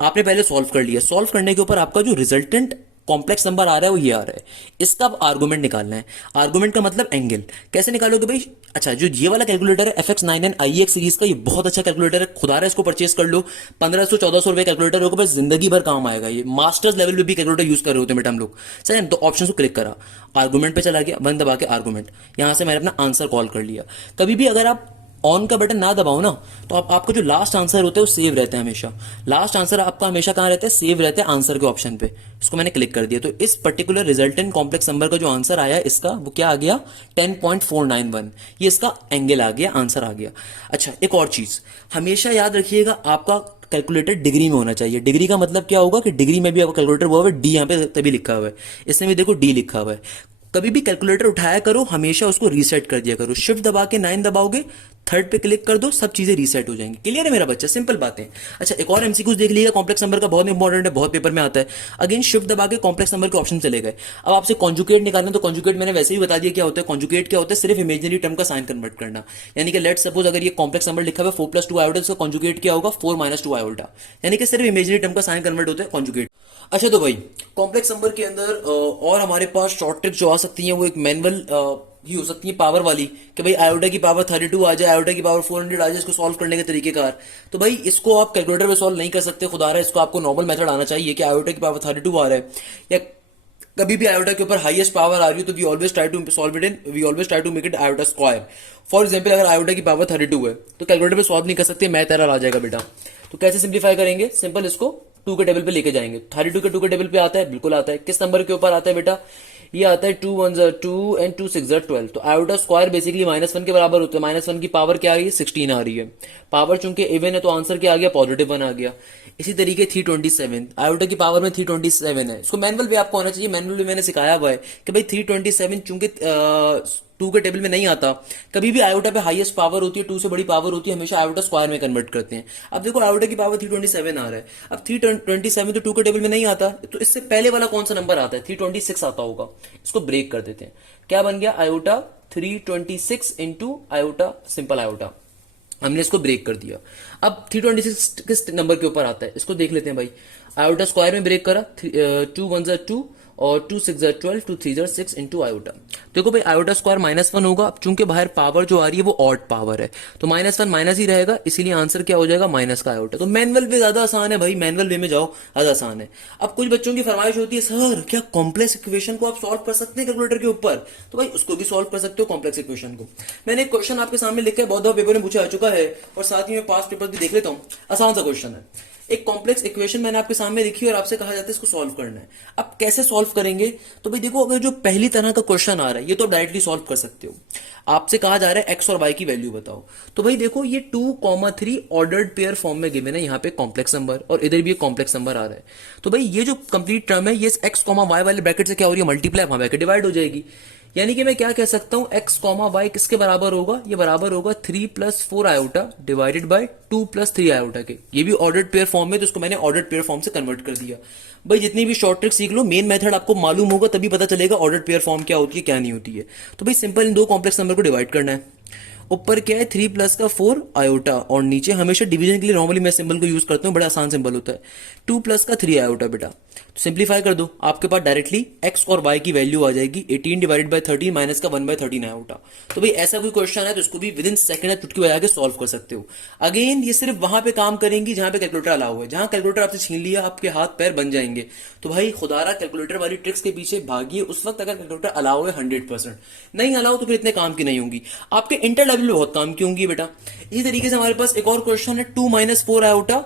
आपने पहले सॉल्व कर लिया, सॉल्व करने के ऊपर आपका जो रिजल्टेंट कॉम्प्लेक्स नंबर आ रहा है वो ये आ रहा है, इसका अब आर्गुमेंट निकालना है। आर्गुमेंट का मतलब एंगल, कैसे निकालोगे भाई, अच्छा जो ये वाला कैलकुलेटर है FX9N IEX सीरीज का, ये बहुत अच्छा कैलकुलेटर है, खुदा रहा इसको परचेज कर लो, 1500-1400 रुपए कैलकुलेटर होगा, बस जिंदगी भर काम आएगा, ये मास्टर्स लेवल पे भी कैलकुलेटर यूज कर रहे होते हैं बेटा हम लोग, सही है। तो ऑप्शन को क्लिक करा, आर्गुमेंट पे चला गया, वन दबा के आर्गुमेंट, यहां से मैंने अपना आंसर कॉल कर लिया। कभी भी अगर आप ऑन का बटन ना दबाओ ना, तो आपका जो लास्ट आंसर होता है वो सेव रहता है हमेशा, लास्ट आंसर आपका हमेशा कहाँ रहता है, सेव रहता है आंसर के ऑप्शन पे। इसको मैंने क्लिक कर दिया, तो इस पर्टिकुलर रिजल्टेंट कॉम्प्लेक्स नंबर का जो आंसर आया इसका, वो क्या आ गया 10.491, ये इसका एंगल आ गया, आंसर आ गया। अच्छा एक और चीज हमेशा याद रखिएगा, आपका कैलकुलेटर डिग्री में होना चाहिए। डिग्री का मतलब क्या होगा कि डिग्री में भी आपका कैलकुलेटर हुआ है, डी यहाँ पे तभी लिखा हुआ है, इसमें भी देखो डी लिखा हुआ है। कभी भी कैलकुलेटर उठाया करो, हमेशा उसको रीसेट कर दिया करो, शिफ्ट दबा के 9 दबाओगे, थर्ड पे क्लिक कर दो, सब चीजें रीसेट हो जाएंगी। क्लियर है मेरा बच्चा, सिंपल बातें। अच्छा एक और एमसीक्यूज देख लीजिएगा कॉम्प्लेक्स नंबर का, बहुत इंपॉर्टेंट है, बहुत पेपर में आता है। अगेन शिफ्ट दबा के कॉम्प्लेक्स नंबर के ऑप्शन चले गए, अब आपसे कॉन्जुगेट निकालना, तो कॉन्जुगेट मैंने वैसे ही बता दिया क्या होता है। कॉन्जुगेट क्या होता है, सिर्फ इमेजिनरी टर्म का साइन कन्वर्ट करना, यानी कि लेट सपोज अगर ये कॉम्प्लेक्स नंबर लिखा हुआ है 4+2 आयोटा, इसका कॉन्जुगेट क्या होगा 4-2 आयोटा, यानी कि सिर्फ इमेजिनरी टर्म का साइन कन्वर्ट होता है कॉन्जुगेट। अच्छा तो भाई कॉम्प्लेक्स नंबर के अंदर और हमारे पास शॉर्ट ट्रिक जो आ सकती है वो एक मैनुअल ही हो सकती है, पावर वाली, कि भाई आयोटा की पावर 32 आ जाए, आयोटा की पावर 400 आ जाए, इसको सॉल्व करने के तरीकेकार। तो भाई इसको आप कैलकुलेटर पे सॉल्व नहीं कर सकते, खुदा रहा है, इसको आपको नॉर्मल मेथड आना चाहिए कि आयोटा की पावर 32 आ रहा है, या कभी भी आयोटा के ऊपर हाईएस्ट पावर आ रही है, तो we always try to solve it in, we always try to make it iota square. For example अगर आयोटा की पावर 32 है तो कैलकुलेटर पे सॉल्व नहीं कर सकते, मैथ एरर आ जाएगा बेटा। तो कैसे सिंप्लीफाई करेंगे, सिंपल इसको 2 के टेबल पे लेके जाएंगे। 32 के 2 के टेबल पे आता है, बिल्कुल आता है। किस नंबर के ऊपर आता है बेटा, ये आता है 2 1 2 एंड 2 6 12। तो आयोटा स्क्वायर बेसिकली -1 के बराबर होता है, -1 की पावर क्या आ रही है 16 आ रही है, पावर चूंकि इवन है तो आंसर क्या आ गया +1 आ गया। इसी तरीके 327 आयोटा की पावर में 327 है, इसको मैनुअल भी आपको आना चाहिए, मैनुअल भी मैंने सिखाया हुआ है कि भाई 327 चूंकि 2 के टेबल में नहीं आता, कभी भी आयोटा पे हाईएस्ट पावर होती है, 2 से बड़ी पावर होती है, हमेशा आयोटा स्क्वायर में कन्वर्ट करते हैं। अब देखो आयोटा की पावर 327 आ रहा है, अब 327 तो 2 के टेबल में नहीं आता, तो इससे पहले वाला कौन सा नंबर आता है 326 आता होगा, इसको ब्रेक कर देते हैं। क्या बन गया iota 326 into iota simple iota, हमने इसको ब्रेक कर दिया। अब 326 किस नंबर के ऊपर आता है इसको देख लेते हैं भाई। आयोटा स्क्वायर में ब्रेक करा, 2 1 2 और 2 6 12, 2 3 6 इंटू आयोटा। देखो भाई आयोटा स्क्वायर -1 होगा, अब चूंकि बाहर पावर जो आ रही है वो ऑड पावर है, तो -1 माइनस ही रहेगा, इसीलिए आंसर क्या हो जाएगा माइनस का आयोटा। तो मैनुअल वे ज्यादा आसान है भाई, मैनुअल वे में जाओ ज्यादा आसान है। अब कुछ बच्चों की फरमाइश होती है सर क्या कॉम्प्लेक्स इक्वेशन को आप सॉल्व कर सकते हैं कैलकुलेटर के ऊपर, तो भाई उसको भी सॉल्व कर सकते हो कॉम्प्लेक्स इक्वेशन को। मैंने एक क्वेश्चन आपके सामने लिखा है, बहुत दफा पेपर में पूछा आ चुका है, और साथ ही में पास्ट पेपर भी देख लेता हूँ, आसान सा क्वेश्चन है। एक कॉम्प्लेक्स इक्वेशन मैंने आपके सामने लिखी और आपसे कहा जाता है इसको सॉल्व करना है। अब कैसे सॉल्व करेंगे, तो भाई देखो अगर जो पहली तरह का क्वेश्चन आ रहा है ये तो डायरेक्टली सॉल्व कर सकते हो। आपसे कहा जा रहा है एक्स और वाई की वैल्यू बताओ, तो भाई देखो ये 2, 3 ऑर्डर्ड पेयर फॉर्म में गिवन है, यहाँ पे कॉम्प्लेक्स नंबर और इधर भी एक कॉम्प्लेक्स नंबर आ रहा है। तो भाई ये जो कंप्लीट टर्म है ये एक्स कॉमा वाई वाले ब्रैकेट से क्या हो रही है मल्टीप्लाई, वहां बैके डिवाइड हो जाएगी। यानी कि मैं क्या कह सकता हूं एक्स कॉमा वाई किसके बराबर होगा, ये बराबर होगा 3+4 आयोटा डिवाइडेड बाय 2+3 आयोटा के। ये भी ऑर्डर्ड पेयर फॉर्म में, तो इसको मैंने ऑर्डर्ड पेयर फॉर्म से कन्वर्ट कर दिया। भाई जितनी भी शॉर्ट ट्रिक सीख लो, मेन मेथड आपको मालूम होगा तभी पता चलेगा ऑर्डर्ड पेयर फॉर्म क्या होती है क्या नहीं होती है। तो भाई सिंपल इन दो कॉम्प्लेक्स नंबर को डिवाइड करना है। ऊपर क्या है 3+4 आयोटा, और नीचे हमेशा डिवीजन के लिए नॉर्मली मैं सिंबल को यूज करता हूँ, बड़ा आसान सिंबल होता है, 2+3 आयोटा बेटा। तो सिंप्लीफाई कर दो, आपके पास डायरेक्टली एक्स और वाई की वैल्यू आ जाएगी 18 डिवाइडेड बाय 13 माइनस का 1/13 आयोटा। तो भाई ऐसा कोई क्वेश्चन है तो इसको भी विद इन सेकंड चुटकी बजा के सॉल्व कर सकते हो। अगेन ये सिर्फ वहां पे काम करेंगी जहां पे कैलकुलेटर अलाउ है, जहां कैलकुलेटर आपसे छीन लिया आपके हाथ पैर बन जाएंगे। तो भाई खुदारा कैलकुलेटर वाली ट्रिक्स के पीछे भागिए उस वक्त अगर कैलकुलेटर अलाउ है 100%, नहीं अलाउ तो फिर इतने काम की नहीं होंगी, आपके इंटर लेवल में बहुत काम की होंगी बेटा। इसी तरीके से हमारे पास एक और क्वेश्चन है 2-4 आयोटा,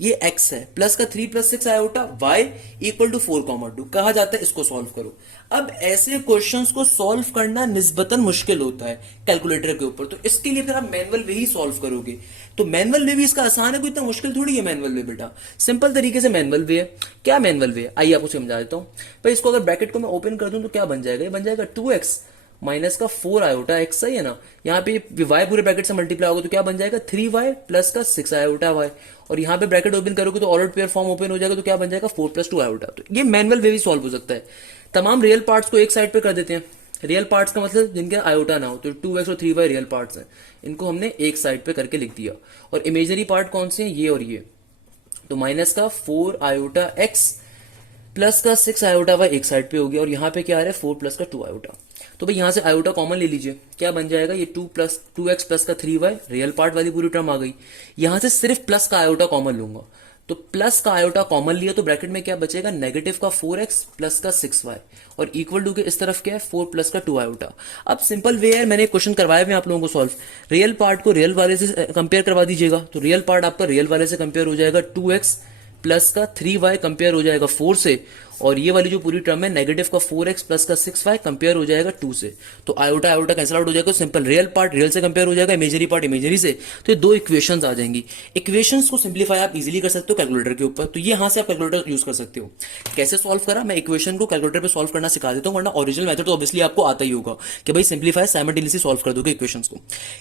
ये x है, प्लस का 3+6 आयोटा y इक्वल टू 4,2 कहा जाता है, इसको सॉल्व करो। अब ऐसे क्वेश्चंस को सॉल्व करना निस्बतन मुश्किल होता है कैलकुलेटर के ऊपर, तो इसके लिए फिर आप मैनुअल वे ही सॉल्व करोगे। तो मैनुअल वे भी इसका आसान है, कोई इतना मुश्किल थोड़ी है मैनुअल वे बेटा, सिंपल तरीके से मैनुअल वे है। क्या मैनुअल वे है आइए आपको समझा देता हूं। भाई इसको अगर ब्रैकेट को मैं ओपन कर दूं तो क्या बन जाएगा, ये बन जाएगा 2x माइनस का 4 आयोटा x, सही है ना। यहाँ पे y पूरे ब्रैकेट से मल्टीप्लाई होगा तो क्या बन जाएगा 3y प्लस का 6 आयोटा y, और यहाँ पे ब्रैकेट ओपन करोगे तो ऑर्डर्ड पेयर फॉर्म ओपन हो जाएगा तो क्या बन जाएगा 4+2 आयोटा। तो ये मैनुअल वे भी सॉल्व हो सकता है। तमाम रियल पार्ट्स को एक साइड पे कर देते हैं। रियल पार्ट्स का मतलब जिनके आयोटा ना हो, तो 2x और 3y रियल पार्ट्स हैं, इनको हमने एक साइड पे करके लिख दिया। और इमेजनरी पार्ट कौन से हैं, ये और ये। तो माइनस का 4 आयोटा x प्लस का 6 आयोटा वाई एक साइड पे हो गया, और यहाँ पे क्या आ रहा है 4 प्लस का 2 आयोटा। तो भाई यहाँ से आयोटा कॉमन ले लीजिए, क्या बन जाएगा, ये 2x प्लस का 3y रियल पार्ट वाली पूरी टर्म आ गई। यहाँ से सिर्फ प्लस का आयोटा कॉमन लूंगा, तो प्लस का आयोटा कॉमन लिया तो ब्रैकेट में क्या बचेगा, नेगेटिव का 4x प्लस का 6y, और इक्वल टू के इस तरफ क्या है 4 प्लस का 2 आयोटा। अब सिंपल वे है, मैंने क्वेश्चन करवाए हुए आप लोगों को सॉल्व। रियल पार्ट को रियल वाले से कंपेयर करवा दीजिएगा, तो रियल पार्ट आपका रियल वाले से कंपेयर हो जाएगा 2x प्लस का 3y कंपेयर हो जाएगा 4 से, और ये वाली जो पूरी टर्म है नेगेटिव का 4x प्लस का 6y कंपेयर हो जाएगा 2 से। तो आयोटा आयोटा कैंसिल आउट हो जाएगा, सिंपल रियल पार्ट रियल से कंपेयर हो जाएगा, इमेजरी पार्ट इमेजरी से। तो ये दो इक्वेशंस आ जाएंगी। इक्वेशंस को सिंप्लीफाई आप इजीली कर सकते हो कैलकुलेटर के ऊपर, तो ये यहां से आप कैलकुलेटर यूज कर सकते हो। कैसे सॉल्व करा, मैं इक्वेशन को कैलकुलेटर पे सॉल्व करना सिखा देता हूं, वरना ओरिजिनल मेथड तो ऑब्वियसली आपको आता ही होगा कि भाई सिंप्लीफाई साइमल्टेनियसली सॉल्व कर दोगे इक्वेशंस को।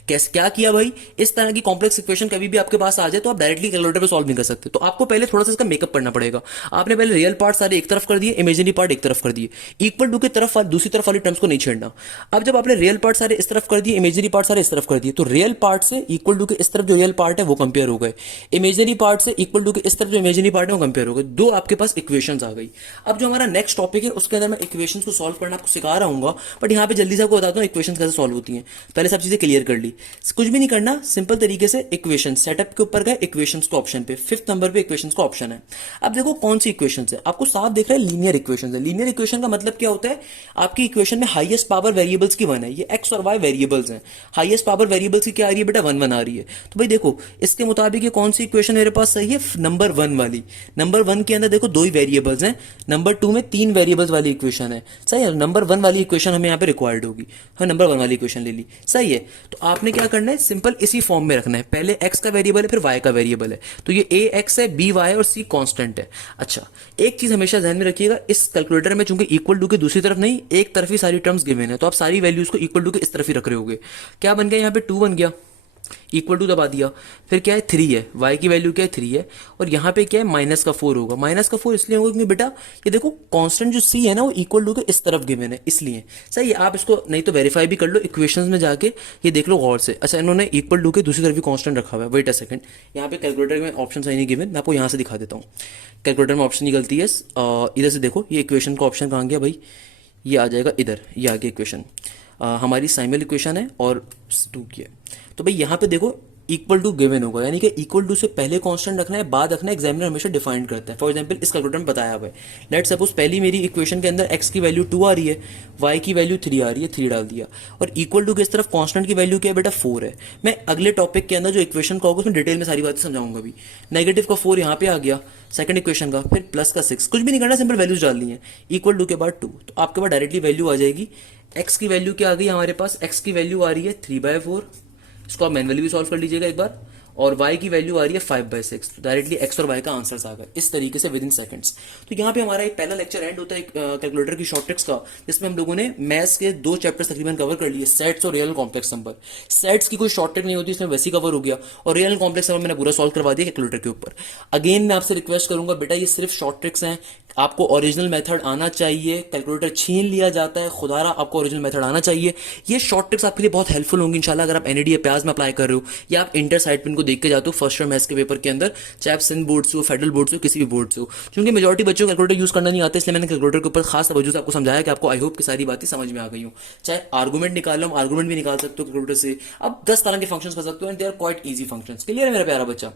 कैसे क्या किया भाई, इस तरह की कॉम्प्लेक्स इक्वेशन कभी भी आपके पास आ जाए तो आप डायरेक्टली कैलकुलेटर पे सॉल्व नहीं कर सकते, तो आपको पहले थोड़ा सा इसका मेकअप करना पड़ेगा। आपने पहले रियल पार्ट सारे एक तरफ कर दिए, इमेजिनरी पार्ट एक तरफ कर दिए, इक्वल टू की तरफ दूसरी तरफ वाली टर्म्स को नहीं छेड़ना। अब जब आपने रियल पार्ट सारे इस तरफ कर दिए, इमेजिनरी पार्ट सारे इस तरफ कर दिए, तो रियल पार्ट से इक्वल टू के इस तरफ जो रियल पार्ट है वो कंपेयर हो गए, इमेजिनरी पार्ट से इक्वल टू के इस तरफ जो इमेजिनरी पार्ट है वो कंपेयर हो गए। दो आपके पास इक्वेशंस आ गई। अब जो हमारा नेक्स्ट टॉपिक है उसके अंदर मैं इक्वेशंस को सॉल्व करना आपको सिखा रहा हूँ, बट यहाँ पे जल्दी से आपको बताता हूँ इक्वेशंस कैसे सॉल्व होती हैं। पहले सब चीजें क्लियर कर ली, कुछ भी नहीं करना, सिंपल तरीके से इक्वेशन सेटअप के ऊपर गए, इक्वेशंस को ऑप्शन पे 5th नंबर पे इक्वेशंस का ऑप्शन है। अब देखो कौन सी इक्वेशंस है, आपको साफ दिख रहा है लीनियर इक्वेशंस है। लीनियर इक्वेशन का मतलब क्या होता है, आपकी इक्वेशन में हाईएस्ट पावर वेरिएबल्स की 1 है, ये x और y वेरिएबल्स हैं, हाईएस्ट पावर वेरिएबल्स की क्या आ रही है बेटा 1 1 आ रही है। तो भाई देखो इसके मुताबिक ये कौन सी इक्वेशन मेरे पास सही है, नंबर 1 वाली। नंबर 1 के अंदर देखो 2 ही वेरिएबल्स हैं, नंबर 2 में 3 वेरिएबल्स वाली इक्वेशन है, सही है। नंबर 1 वाली इक्वेशन हमें यहाँ पे रिक्वायर्ड होगी, हाँ नंबर 1 वाली इक्वेशन ले ली, सही है। तो आपने क्या करना है, सिंपल इसी फॉर्म में रखना है, पहले x का वेरिएबल है फिर y का वेरिएबल है, तो ये a x है, b y और c कांस्टेंट है। अच्छा एक चीज हमेशा ध्यान में रखिएगा, इस कैलकुलेटर में चूंकि इक्वल टू के दूसरी तरफ नहीं एक तरफ ही सारी टर्म्स गिवन है, तो आप सारी वैल्यूज को इक्वल टू के इस तरफ ही रख रहे होगे। क्या बन गया यहाँ पे 2 बन गया, इक्वल टू दबा दिया, फिर क्या है 3 है, y की वैल्यू क्या है 3 है, और यहाँ पे क्या है माइनस का 4 होगा। माइनस का 4 इसलिए होगा क्योंकि बेटा ये देखो कांस्टेंट जो c है ना वो इक्वल टू के इस तरफ गिवन है, इसलिए सही है। आप इसको नहीं तो वेरीफाई भी कर लो इक्वेशंस में जाके, ये देख लो गौर से। अच्छा इन्होंने इक्वल टू के दूसरी तरफ भी कांस्टेंट रखा हुआ है, वेट अ सेकंड, यहाँ पे कैलकुलेटर में ऑप्शन सही नहीं गिवन, मैं आपको यहाँ से दिखा देता हूँ। कैलकुलेटर में ऑप्शन की गलती है, इधर से देखो ये इक्वेशन का ऑप्शन कहाँ गया भाई, ये आ जाएगा इधर, ये आ गया इक्वेशन, हमारी साइमल इक्वेशन है और 2 की है। तो भाई यहाँ पे देखो इक्वल टू गिवन होगा, यानी कि इक्वल टू से पहले कांस्टेंट रखना है, बाद रखना है, एग्जामिनर हमेशा डिफाइन करता है। फॉर एग्जांपल इस कैलकुलेटर में बताया हुआ है, लेट सपोज पहली मेरी इक्वेशन के अंदर x की वैल्यू 2 आ रही है, y की वैल्यू 3 आ रही है, 3 डाल दिया, और इक्वल टू के इस तरफ कांस्टेंट की वैल्यू क्या है बेटा 4 है। मैं अगले टॉपिक के अंदर जो इक्वेशन का होगा उसमें डिटेल में सारी बातें समझाऊंगा भी। नेगेटिव का 4 यहाँ पे आ गया सेकंड इक्वेशन का, फिर प्लस का 6, कुछ भी नहीं करना, सिंपल वैल्यूज डालनी है, इक्वल टू के बाद 2, तो आपके पास डायरेक्टली वैल्यू आ जाएगी। x की वैल्यू क्या आ गई हमारे पास, x की वैल्यू आ रही है 3/4, इसको आप मैनुअली भी सॉल्व कर लीजिएगा एक बार, और y की वैल्यू आ रही है 5/6, तो डायरेक्टली x और y का आंसर आ गया इस तरीके से विद इन सेकंड्स। तो यहाँ पे हमारा एक पहला लेक्चर एंड होता है कैलकुलेटर की शॉर्ट ट्रिक्स का, जिसमें हम लोगों ने मैथ्स के 2 चैप्टर्स तकरीबन कवर कर लिए, सेट्स और रियल कॉम्प्लेक्स नंबर। सेट्स की कोई शॉर्ट ट्रिक नहीं होती, इसमें वैसी कवर हो गया, और रियल कॉम्प्लेक्स नंबर मैंने पूरा सॉल्व करवा दिया कैलकुलेटर के ऊपर। अगेन मैं आपसे रिक्वेस्ट करूंगा बेटा ये सिर्फ शॉर्ट ट्रिक्स हैं, आपको ओरिजिनल मेथड आना चाहिए, कैलकुलेटर छीन लिया जाता है, खुदारा आपको ओरिजिनल मेथड आना चाहिए। ये शॉर्ट ट्रिक्स आपके लिए बहुत हेल्पफुल होंगी इंशाल्लाह, अगर आप एनईडीए प्याज में अप्लाई कर रहे हो या आप इंटर साइड पे इनको देख के जाते हो फर्स्ट ईयर मैथ्स के पेपर के अंदर, चाहे आप सिंध बोर्ड से हो, फेडरल बोर्ड से हो, किसी भी बोर्ड से हो। क्योंकि मेजॉरिटी बच्चों को कैलकुलेटर यूज करना नहीं आता, इसलिए मैंने कैलकुलेटर के ऊपर खास तवज्जो से आपको समझाया कि आपको आई होप कि सारी बातें समझ में आ गई हो। चाहे आर्गूमेंट निकालो, आर्गूमेंट भी निकाल सकते हो कैलकुलेटर से, अब 10 तरह के फंक्शंस कर सकते हो, and they are quite easy functions. Clear है मेरा प्यारा बच्चा।